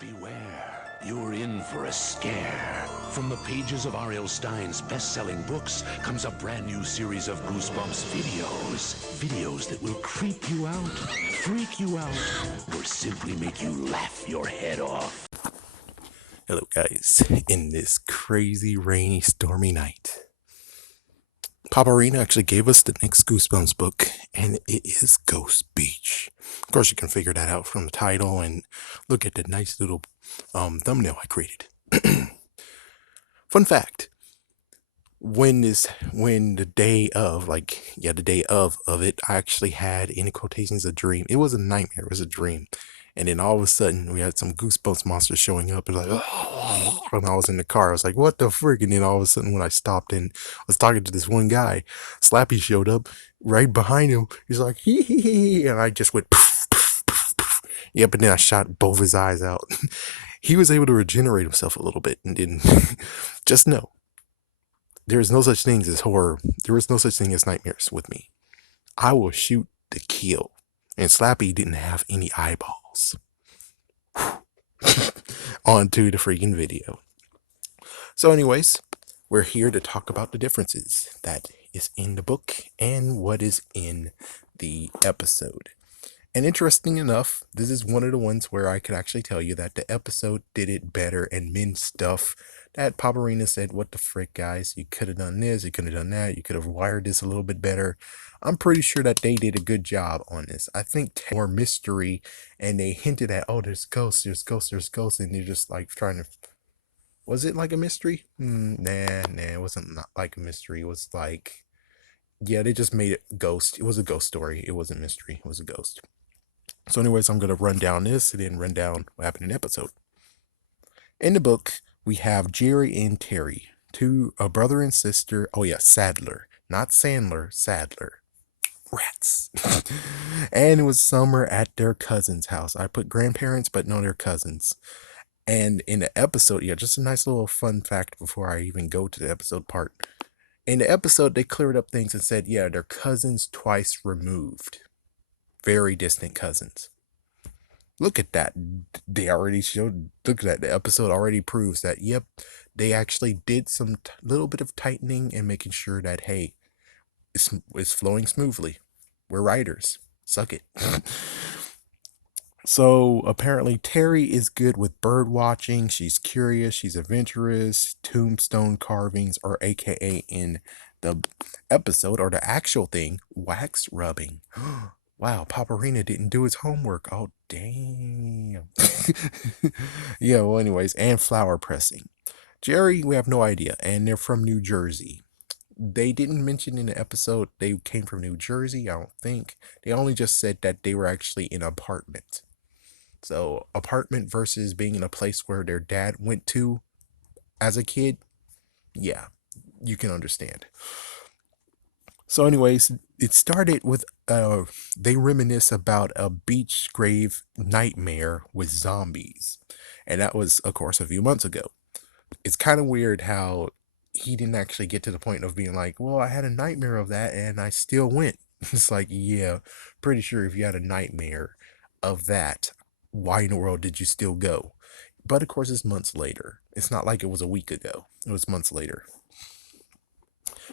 Beware, you're in for a scare. From the pages of R.L. Stein's best-selling books comes a brand new series of Goosebumps videos. Videos that will creep you out, freak you out, or simply make you laugh your head off. Hello, guys. In this crazy, rainy, stormy night, Paparina actually gave us the next Goosebumps book, and it is Ghost Beach. Of course, you can figure that out from the title and look at the nice little thumbnail I created. Fun fact: when the day of, the day of it, I actually had, in quotations, a dream. It was a nightmare. It was a dream. And then all of a sudden, we had some Goosebumps monsters showing up, and when I was in the car, I was like, "What the frick?" And then all of a sudden, when I stopped and was talking to this one guy, Slappy showed up right behind him. He's like, "Hee hee hee," and I just went, poof, poof, poof, poof. Yep, and then I shot both his eyes out. He was able to regenerate himself a little bit, and then just know there is no such thing as horror. There is no such thing as nightmares with me. I will shoot to kill, and Slappy didn't have any eyeballs. On to the freaking video. So, anyways, we're here to talk about the differences that is in the book and what is in the episode. And interesting enough, this is one of the ones where I could actually tell you that the episode did it better and min stuff that Paparina said, "What the frick, guys? You could have done this, you could have done that, you could have wired this a little bit better." I'm pretty sure that they did a good job on this. I think more mystery, and they hinted at, "Oh, there's ghosts, there's ghosts, there's ghosts," and they're just like trying to. Was it like a mystery? Nah, it wasn't not like a mystery. It was like, yeah, they just made it ghost. It was a ghost story. It wasn't mystery. It was a ghost. So, anyways, I'm going to run down this and then run down what happened in the episode. In the book, we have Jerry and Terry, a brother and sister. Oh, yeah, Sadler. Not Sandler, Sadler. Rats. And it was summer at their cousin's house. I put grandparents, but no, they're cousins. And in the episode, yeah, just a nice little fun fact before I even go to the episode part. In the episode, they cleared up things and said, yeah, they're cousins twice removed. Very distant cousins. Look at that. They already showed, look at that. The episode already proves that, yep, they actually did some little bit of tightening and making sure that, hey, it's flowing smoothly. We're writers. Suck it. So apparently Terry is good with bird watching. She's curious. She's adventurous. Tombstone carvings, or AKA in the episode, or the actual thing, wax rubbing. Wow, Paparina didn't do his homework. Oh, damn. Yeah, well, anyways, and flower pressing. Jerry, we have no idea, and they're from New Jersey. They didn't mention in the episode they came from New Jersey, I don't think. They only just said that they were actually in an apartment. So, apartment versus being in a place where their dad went to as a kid, yeah, you can understand. So, anyways, it started with they reminisce about a beach grave nightmare with zombies, and that was, of course, a few months ago. It's kind of weird how he didn't actually get to the point of being like, "Well, I had a nightmare of that, and I still went." It's like, yeah, pretty sure if you had a nightmare of that, why in the world did you still go? But of course, it's months later. It's not like it was a week ago. It was months later.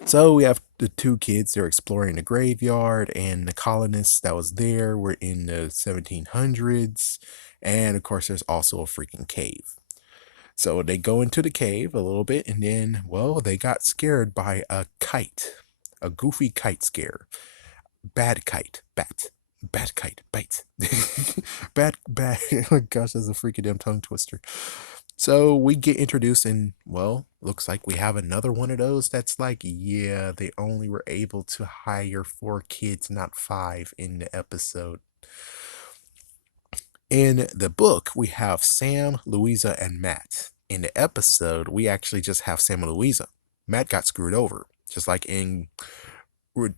So we have the two kids. They're exploring the graveyard, and the colonists that was there were in the 1700s. And of course, there's also a freaking cave. So they go into the cave a little bit, and then, well, they got scared by a kite, a goofy kite scare. Bad kite, bad kite, bite. bad. Oh my gosh, that's a freaking damn tongue twister. So we get introduced, and, well, looks like we have another one of those that's like, yeah, they only were able to hire 4 kids, not 5 in the episode. In the book, we have Sam, Louisa, and Matt. In the episode, we actually just have Sam and Louisa. Matt got screwed over, just like in what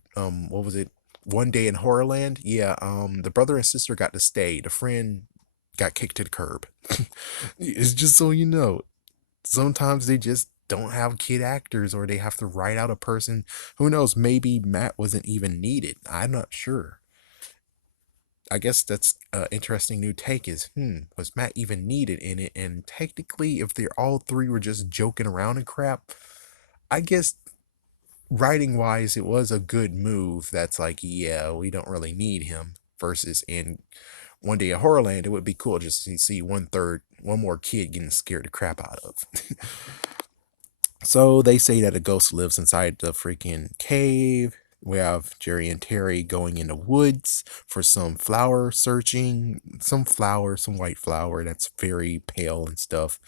was it? One Day in Horrorland. Yeah, the brother and sister got to stay. The friend got kicked to the curb. It's just so you know. Sometimes they just don't have kid actors, or they have to write out a person. Who knows? Maybe Matt wasn't even needed. I'm not sure. I guess that's an interesting new take is, was Matt even needed in it? And technically, if they're all three were just joking around and crap, I guess writing wise, it was a good move. That's like, yeah, we don't really need him. Versus in One Day at Horrorland, it would be cool just to see one more kid getting scared the crap out of. So they say that a ghost lives inside the freaking cave. We have Jerry and Terry going in the woods for some flower searching, some white flower that's very pale and stuff.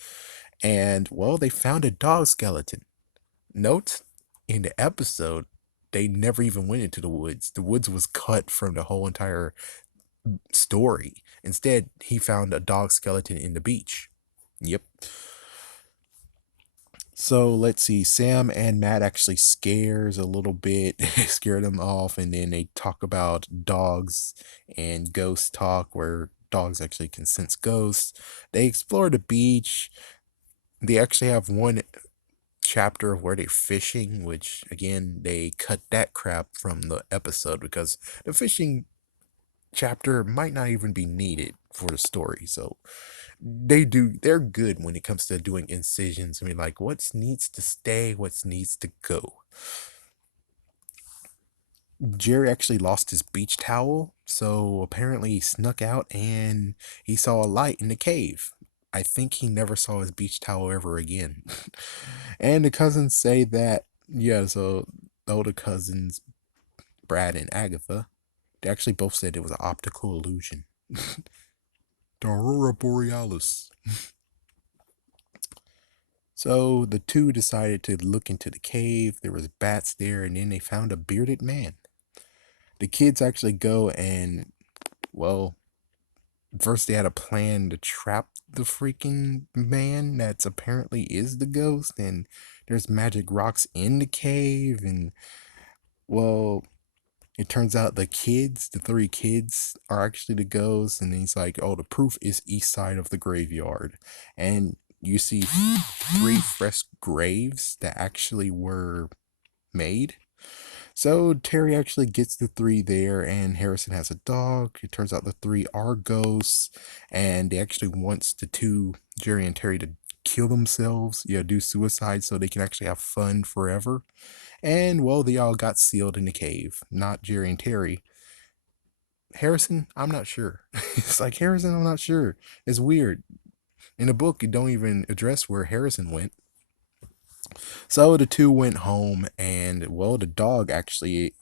And well, they found a dog skeleton. Note in the episode, they never even went into the woods. The woods was cut from the whole entire story. Instead, he found a dog skeleton in the beach. Yep. So let's see. Sam and Matt actually scares a little bit, scare them off, and then they talk about dogs and ghost talk, where dogs actually can sense ghosts. They explore the beach. They actually have one chapter of where they're fishing, which again they cut that crap from the episode because the fishing chapter might not even be needed for the story. So they're good when it comes to doing incisions. I mean, like, what needs to stay, what needs to go. Jerry actually lost his beach towel, so apparently he snuck out and he saw a light in the cave. I think he never saw his beach towel ever again. And the cousins say that, yeah, so the older cousins, Brad and Agatha, they actually both said it was an optical illusion. The Aurora Borealis. So the two decided to look into the cave. There was bats there, and then they found a bearded man. The kids actually go and, well, first they had a plan to trap the freaking man that's apparently is the ghost, and there's magic rocks in the cave, and well, it turns out the three kids, are actually the ghosts, and he's like, oh, the proof is east side of the graveyard. And you see three fresh graves that actually were made. So Terry actually gets the three there, and Harrison has a dog. It turns out the three are ghosts, and they actually wants the two, Jerry and Terry, to kill themselves, do suicide so they can actually have fun forever. And well, they all got sealed in the cave. Not Jerry and Terry. Harrison, I'm not sure. It's like, Harrison, I'm not sure. It's weird. In the book, it don't even address where Harrison went. So the two went home, and well, the dog actually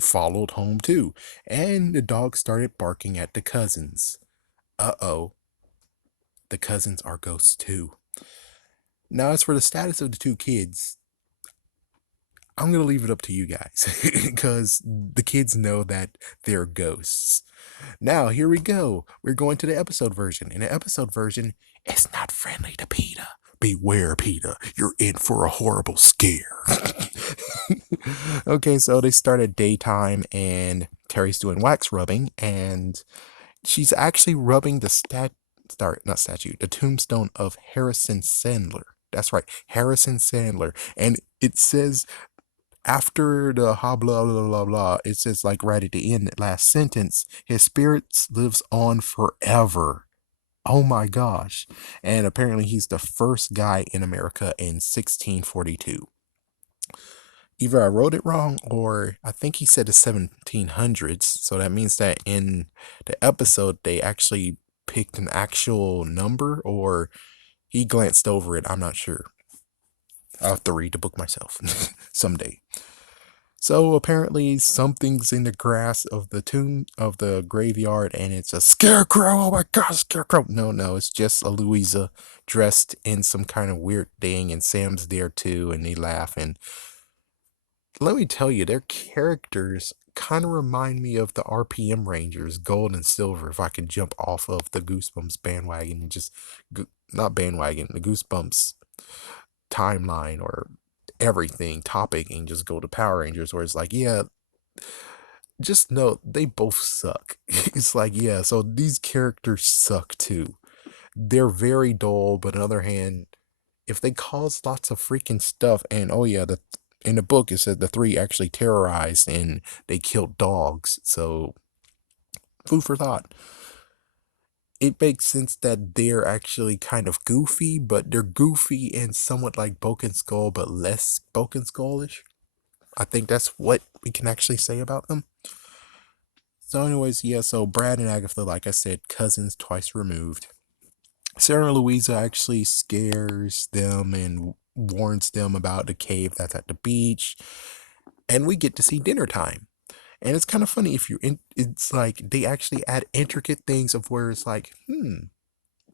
followed home too. And the dog started barking at the cousins. Uh-oh, the cousins are ghosts too. Now, as for the status of the two kids, I'm going to leave it up to you guys because the kids know that they're ghosts. Now, here we go. We're going to the episode version. In the episode version, it's not friendly to PETA. Beware, PETA. You're in for a horrible scare. Okay, so they start at daytime, and Terry's doing wax rubbing, and she's actually rubbing the tombstone of Harrison Sandler. That's right, Harrison Sandler. And it says after the blah blah blah blah blah, it says like right at the end, that last sentence, his spirits lives on forever. Oh my gosh. And apparently he's the first guy in America in 1642. Either I wrote it wrong, or I think he said the 1700s. So that means that in the episode they actually picked an actual number, or he glanced over it. I'm not sure. I'll have to read the book myself someday. So apparently something's in the grass of the tomb of the graveyard, and it's a scarecrow. Oh my god, scarecrow. No, it's just a Louisa dressed in some kind of weird thing, and Sam's there too, and they laugh. And let me tell you, their characters kind of remind me of the RPM Rangers, Gold and Silver, if I can jump off of the Goosebumps bandwagon and just, not bandwagon, the Goosebumps timeline or everything topic, and just go to Power Rangers, where it's like, yeah, just know they both suck. It's like, yeah, so these characters suck too. They're very dull, but on the other hand, if they cause lots of freaking stuff, and oh yeah, in the book it said the three actually terrorized and they killed dogs. So food for thought. It makes sense that they're actually kind of goofy, but they're goofy and somewhat like Broken Skull, but less Broken Skullish. I think that's what we can actually say about them. So, anyways, yeah, so Brad and Agatha, like I said, cousins twice removed. Sarah and Louisa actually scares them and warns them about the cave that's at the beach. And we get to see dinner time. And it's kind of funny if it's like they actually add intricate things of where it's like,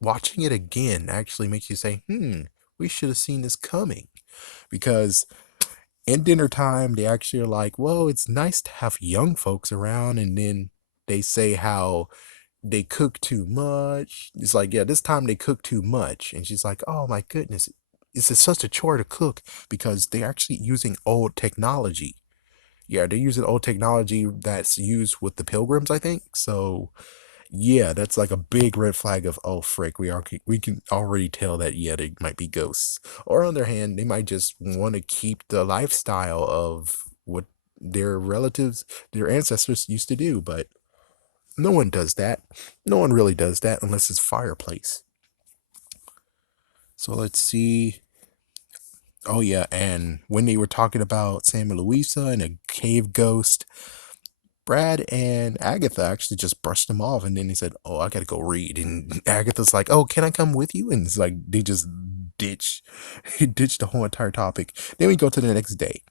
watching it again actually makes you say, we should have seen this coming. Because in dinner time, they actually are like, well, it's nice to have young folks around. And then they say how they cook too much. It's like, yeah, this time they cook too much. And she's like, oh my goodness, it's such a chore to cook because they're actually using old technology. Yeah, they're using old technology that's used with the pilgrims, I think. So yeah, that's like a big red flag of, oh frick, we can already tell that, yeah, they might be ghosts. Or on the other hand, they might just want to keep the lifestyle of what their relatives, their ancestors used to do, but no one does that. No one really does that unless it's fireplace. So let's see. Oh yeah, and when they were talking about Sam and Louisa and a cave ghost, Brad and Agatha actually just brushed him off, and then he said, "Oh, I gotta go read." And Agatha's like, "Oh, can I come with you?" And it's like they just ditch, he ditched the whole entire topic. Then we go to the next day.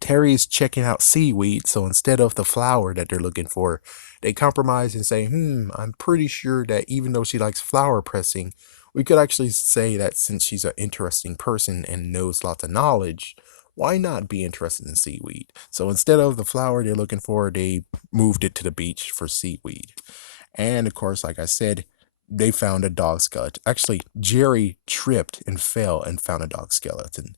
Terry is checking out seaweed, so instead of the flower that they're looking for, they compromise and say, I'm pretty sure that even though she likes flower pressing, we could actually say that since she's an interesting person and knows lots of knowledge, why not be interested in seaweed? So instead of the flower they're looking for, they moved it to the beach for seaweed. And of course, like I said, they found a dog skeleton. Actually, Jerry tripped and fell and found a dog skeleton.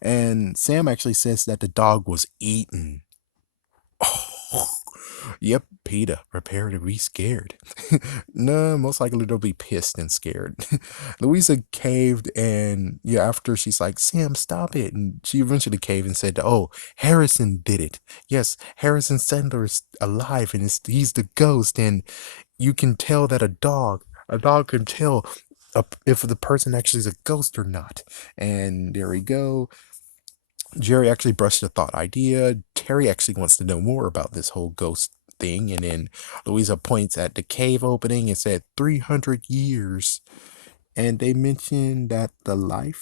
And Sam actually says that the dog was eaten. Oh, yep, PETA, prepare to be scared. No, most likely they'll be pissed and scared. Louisa caved, and yeah, after she's like, Sam, stop it. And she eventually caved and said, oh, Harrison did it. Yes, Harrison Sandler is alive, and he's the ghost. And you can tell that a dog can tell if the person actually is a ghost or not. And there we go. Jerry actually brushed a thought idea. Terry actually wants to know more about this whole ghost thing. And then Louisa points at the cave opening and said 300 years. And they mentioned that the light.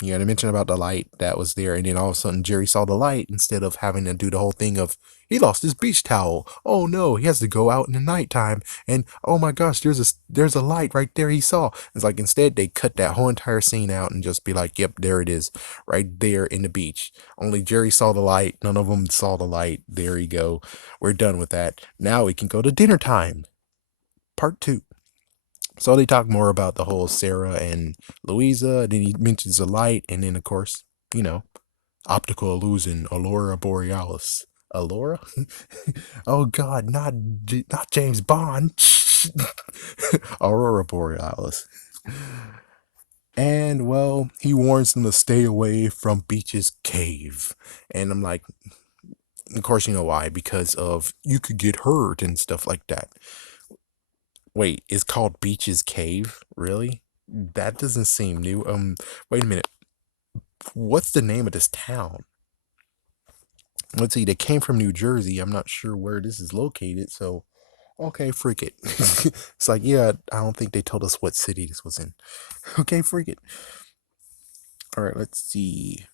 Yeah, they mentioned about the light that was there. And then all of a sudden, Jerry saw the light instead of having to do the whole thing of, he lost his beach towel. Oh no, he has to go out in the nighttime. And oh my gosh, there's a light right there he saw. It's like instead they cut that whole entire scene out and just be like, yep, there it is, right there in the beach. Only Jerry saw the light. None of them saw the light. There you go. We're done with that. Now we can go to dinner time. Part two. So they talk more about the whole Sarah and Louisa. Then he mentions the light, and then of course, you know, optical illusion, Aurora Borealis. Alora? Oh God, not James Bond. Aurora Borealis. And well, he warns them to stay away from Beach's cave. And I'm like, of course you know why, because of you could get hurt and stuff like that. Wait, it's called Beach's Cave? Really? That doesn't seem new. Wait a minute. What's the name of this town? Let's see, they came from New Jersey. I'm not sure where this is located, so okay, freak it. It's like, yeah, I don't think they told us what city this was in. Okay, freak it. All right, let's see.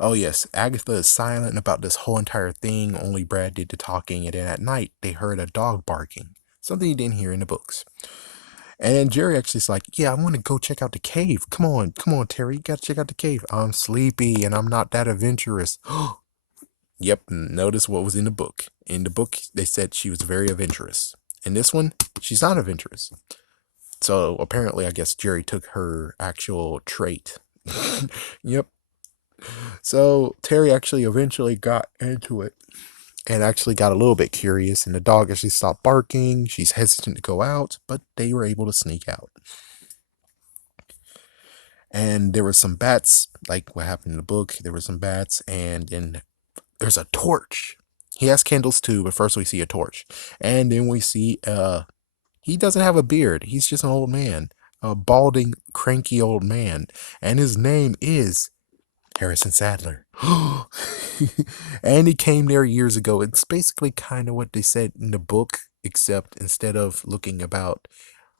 Oh yes, Agatha is silent about this whole entire thing. Only Brad did the talking, and then at night they heard a dog barking. Something you didn't hear in the books. And then Jerry actually is like, yeah, I want to go check out the cave. Come on, Terry, you gotta check out the cave. I'm sleepy and I'm not that adventurous. Yep, notice what was in the book. In the book, they said she was very adventurous. In this one, she's not adventurous. So apparently, I guess Jerry took her actual trait. Yep. So Terry actually eventually got into it and actually got a little bit curious, and the dog actually stopped barking. She's hesitant to go out, but they were able to sneak out. And there were some bats, like what happened in the book. There were some bats, and then there's a torch. He has candles too, but first we see a torch. And then we see he doesn't have a beard. He's just an old man. A balding, cranky old man. And his name is Harrison Sadler. And he came there years ago. It's basically kind of what they said in the book, except instead of looking about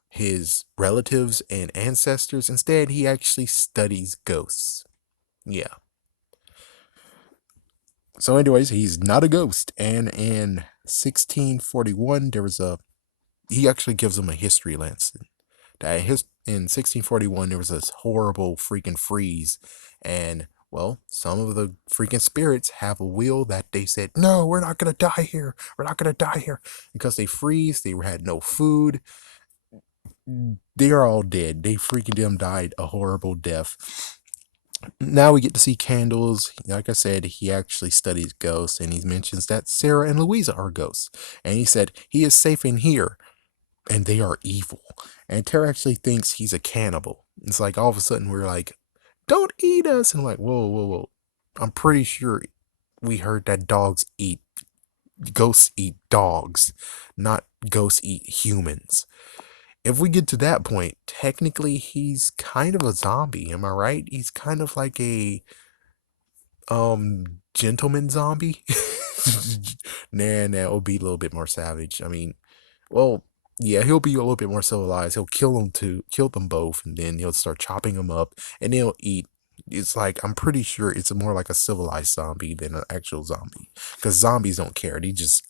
his relatives and ancestors, instead he actually studies ghosts. Yeah. So, anyways, he's not a ghost. And in 1641, there was a. He actually gives him a history lesson. That in 1641, there was this horrible freaking freeze. And, well, some of the freaking spirits have a will that they said, no, we're not going to die here. We're not going to die here. Because they freeze, they had no food. They are all dead. They freaking them died a horrible death. Now we get to see candles. Like I said, he actually studies ghosts, and he mentions that Sarah and Louisa are ghosts. And he said, he is safe in here, and they are evil. And Tara actually thinks he's a cannibal. It's like all of a sudden we're like, don't eat us. And I'm like, whoa, whoa, whoa. I'm pretty sure we heard that ghosts eat dogs, not ghosts eat humans. If we get to that point, technically he's kind of a zombie, am I right? He's kind of like a gentleman zombie. Nah, that would be a little bit more savage. I mean, well, yeah, he'll be a little bit more civilized. He'll kill them both, and then he'll start chopping them up, and they'll eat. It's like I'm pretty sure it's more like a civilized zombie than an actual zombie, because zombies don't care. They just.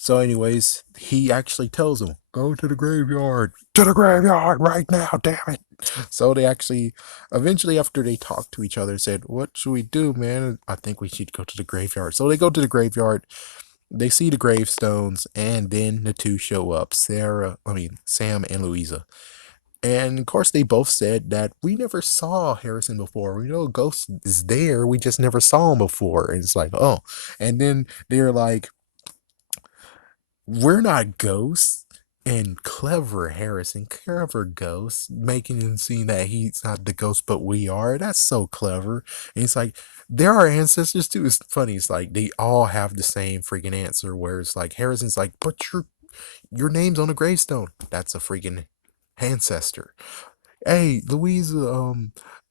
So, anyways, he actually tells them, "Go to the graveyard, right now, damn it!" So they actually, eventually, after they talked to each other, said, "What should we do, man? I think we should go to the graveyard." So they go to the graveyard. They see the gravestones, and then the two show up, Sam and Louisa. And of course, they both said that we never saw Harrison before. We know a ghost is there, we just never saw him before. And it's like, oh. And then they're like, we're not ghosts. And clever Harrison, clever ghost, making him seem that he's not the ghost, but we are. That's so clever. And it's like, there are ancestors too. It's funny. It's like they all have the same freaking answer. Where it's like Harrison's like, but your name's on a gravestone. That's a freaking ancestor. Hey, Louisa,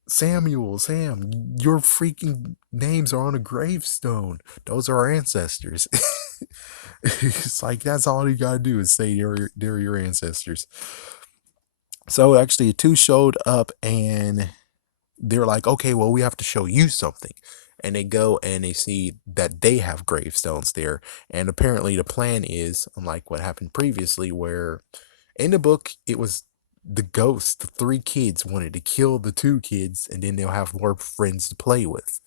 Sam, your freaking names are on a gravestone. Those are our ancestors. It's like that's all you gotta do is say they're your ancestors. So actually, the two showed up and they're like, okay, well, we have to show you something. And they go and they see that they have gravestones there. And apparently, the plan is, unlike what happened previously, where in the book, it was the ghost, the three kids wanted to kill the two kids, and then they'll have more friends to play with.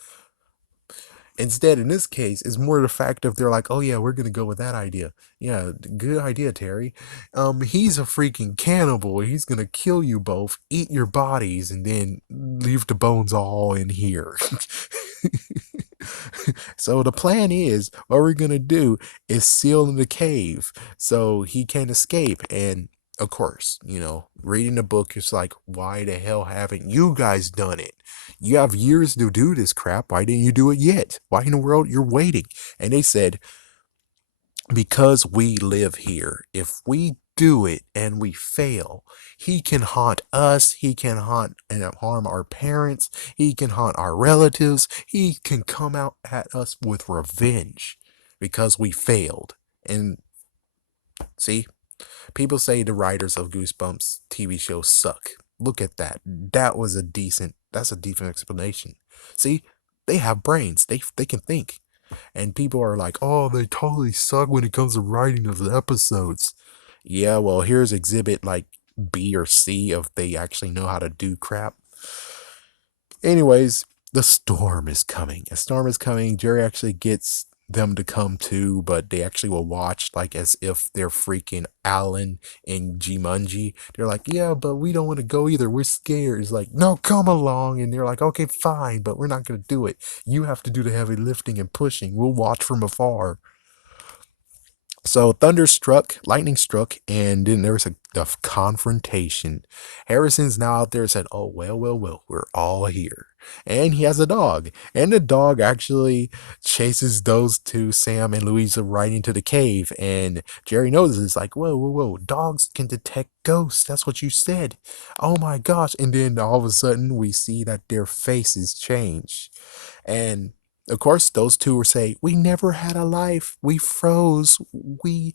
Instead, in this case, it's more the fact of they're like, oh yeah, we're gonna go with that idea. Yeah, good idea, Terry. He's a freaking cannibal. He's gonna kill you both, eat your bodies, and then leave the bones all in here. So the plan is, what we're gonna do is seal in the cave so he can't escape. And of course, reading the book is like, why the hell haven't you guys done it? You have years to do this crap. Why didn't you do it yet? Why in the world you're waiting? And they said, because we live here. If we do it and we fail, he can haunt us. He can haunt and harm our parents. He can haunt our relatives. He can come out at us with revenge because we failed. And see, people say the writers of Goosebumps TV show suck. Look at that. That's a decent explanation. See, they have brains. They can think. And people are like, oh, they totally suck when it comes to writing of the episodes. Yeah, well, here's exhibit like B or C if they actually know how to do crap. Anyways, the storm is coming. A storm is coming. Jerry actually gets them to come too, but they actually will watch like as if they're freaking Alan and Jumanji. They're like, yeah, but we don't want to go either. We're scared. It's like, no, come along. And they're like, okay, fine, but we're not going to do it. You have to do the heavy lifting and pushing. We'll watch from afar. So thunder struck, lightning struck, and then there was a confrontation. Harrison's now out there said, "Oh, well, we're all here." And he has a dog. And the dog actually chases those two, Sam and Louisa, right into the cave. And Jerry notices, like, whoa, dogs can detect ghosts. That's what you said. Oh my gosh. And then all of a sudden, we see that their faces change. And of course, those two were saying, "We never had a life. We froze. We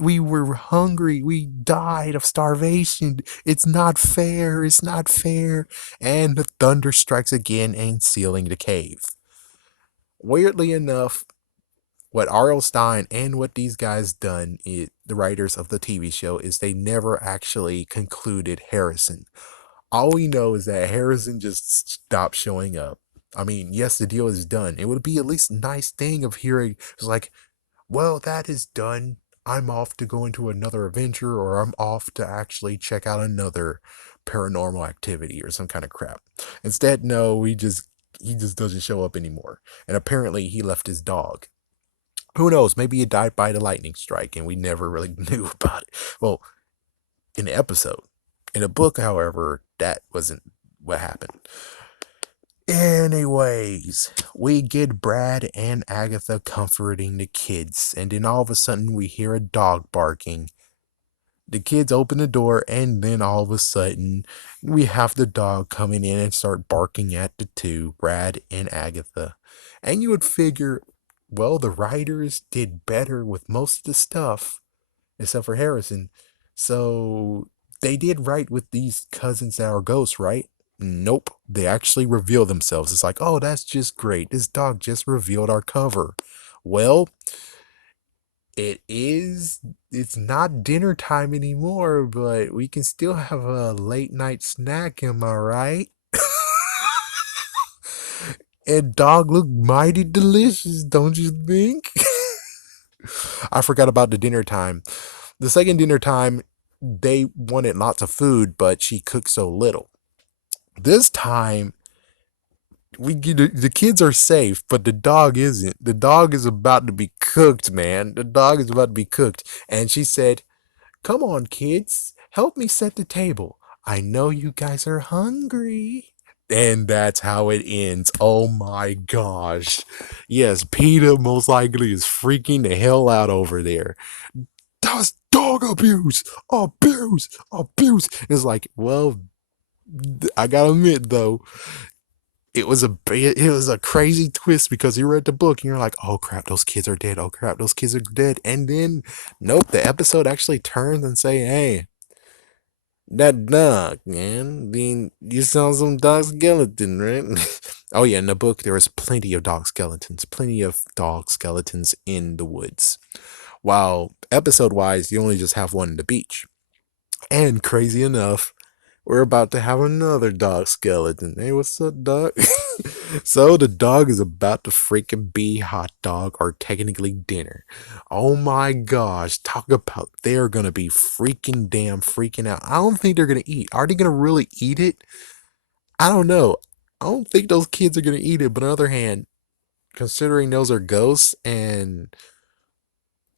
we were hungry. We died of starvation. It's not fair. It's not fair." And the thunder strikes again and sealing the cave. Weirdly enough, what R.L. Stein and what these guys done, the writers of the TV show, is they never actually concluded Harrison. All we know is that Harrison just stopped showing up. I mean, yes, the deal is done. It would be at least a nice thing of hearing, it's like, well, that is done. I'm off to go into another adventure, or I'm off to actually check out another paranormal activity or some kind of crap. Instead, no, he just doesn't show up anymore. And apparently he left his dog. Who knows? Maybe he died by the lightning strike and we never really knew about it. Well, in the episode. In the book, however, that wasn't what happened. Anyways, we get Brad and Agatha comforting the kids, and then all of a sudden we hear a dog barking. The kids open the door, and then all of a sudden we have the dog coming in and start barking at the two, Brad and Agatha. And you would figure, well, the writers did better with most of the stuff except for Harrison. So they did right with these cousins that are ghosts, right? Nope. They actually reveal themselves. It's like, oh, that's just great. This dog just revealed our cover. Well, it's not dinner time anymore, but we can still have a late night snack, am I right? And dog looked mighty delicious, don't you think? I forgot about the dinner time. The second dinner time, they wanted lots of food, but she cooked so little. This time, the kids are safe, but the dog isn't. The dog is about to be cooked, man. The dog is about to be cooked. And she said, "Come on, kids, help me set the table. I know you guys are hungry." And that's how it ends. Oh my gosh. Yes, Peter most likely is freaking the hell out over there. "That's dog abuse, abuse, abuse." It's like, well, I gotta admit though, it was a crazy twist because you read the book and you're like, oh crap, those kids are dead. Oh crap, those kids are dead. And then, nope, the episode actually turns and say, hey, that dog, man. I mean, you saw some dog skeleton, right? Oh yeah, in the book there was plenty of dog skeletons, plenty of dog skeletons in the woods. While episode wise, you only just have one in the beach. And crazy enough, we're about to have another dog skeleton. Hey, what's up, dog? So the dog is about to freaking be hot dog, or technically dinner. Oh my gosh, talk about they're gonna be freaking damn freaking out. I don't think they're gonna eat. Are they gonna really eat it? I don't know. I don't think those kids are gonna eat it, but on the other hand, considering those are ghosts and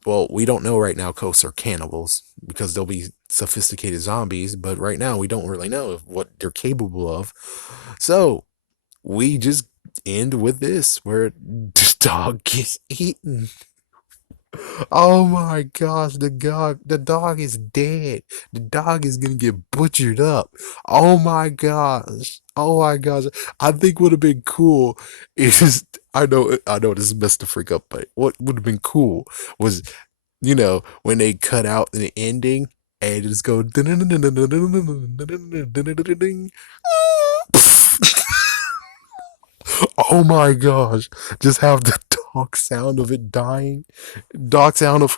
well, we don't know right now ghosts are cannibals because they'll be sophisticated zombies, but right now we don't really know what they're capable of. So we just end with this where the dog gets eaten. Oh my gosh, the dog is dead. The dog is gonna get butchered up. Oh my gosh. Oh my gosh. I think would have been cool is I know this is messed the freak up, but what would have been cool was when they cut out the ending and just go oh my gosh. Just have the dog sound of it dying. Dog sound of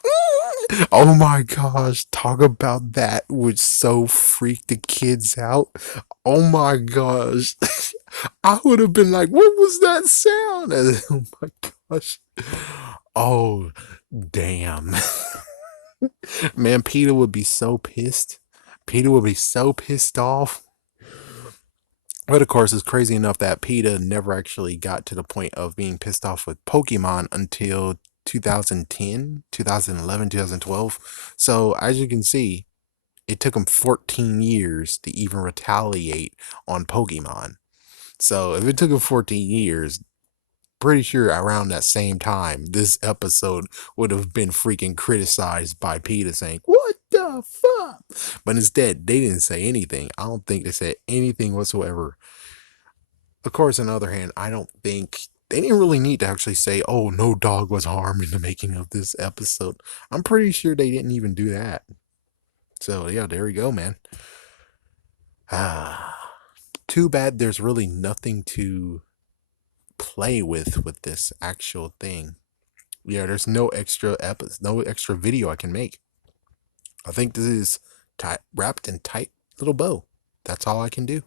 oh my gosh. Talk about that would so freak the kids out. Oh my gosh. I would have been like, what was that sound? Oh my gosh. Oh damn. Man, Peter would be so pissed. Peter would be so pissed off. But of course, it's crazy enough that PETA never actually got to the point of being pissed off with Pokemon until 2010, 2011, 2012. So as you can see, it took them 14 years to even retaliate on Pokemon. So if it took them 14 years, pretty sure around that same time, this episode would have been freaking criticized by PETA saying, "What the fuck?" But instead, they didn't say anything. I don't think they said anything whatsoever. Of course, on the other hand, I don't think they didn't really need to actually say, "Oh, no dog was harmed in the making of this episode." I'm pretty sure they didn't even do that. So, yeah, there we go, man. Ah, too bad there's really nothing to play with this actual thing. Yeah, there's no extra no extra video I can make. I think this is wrapped in tight little bow. That's all I can do.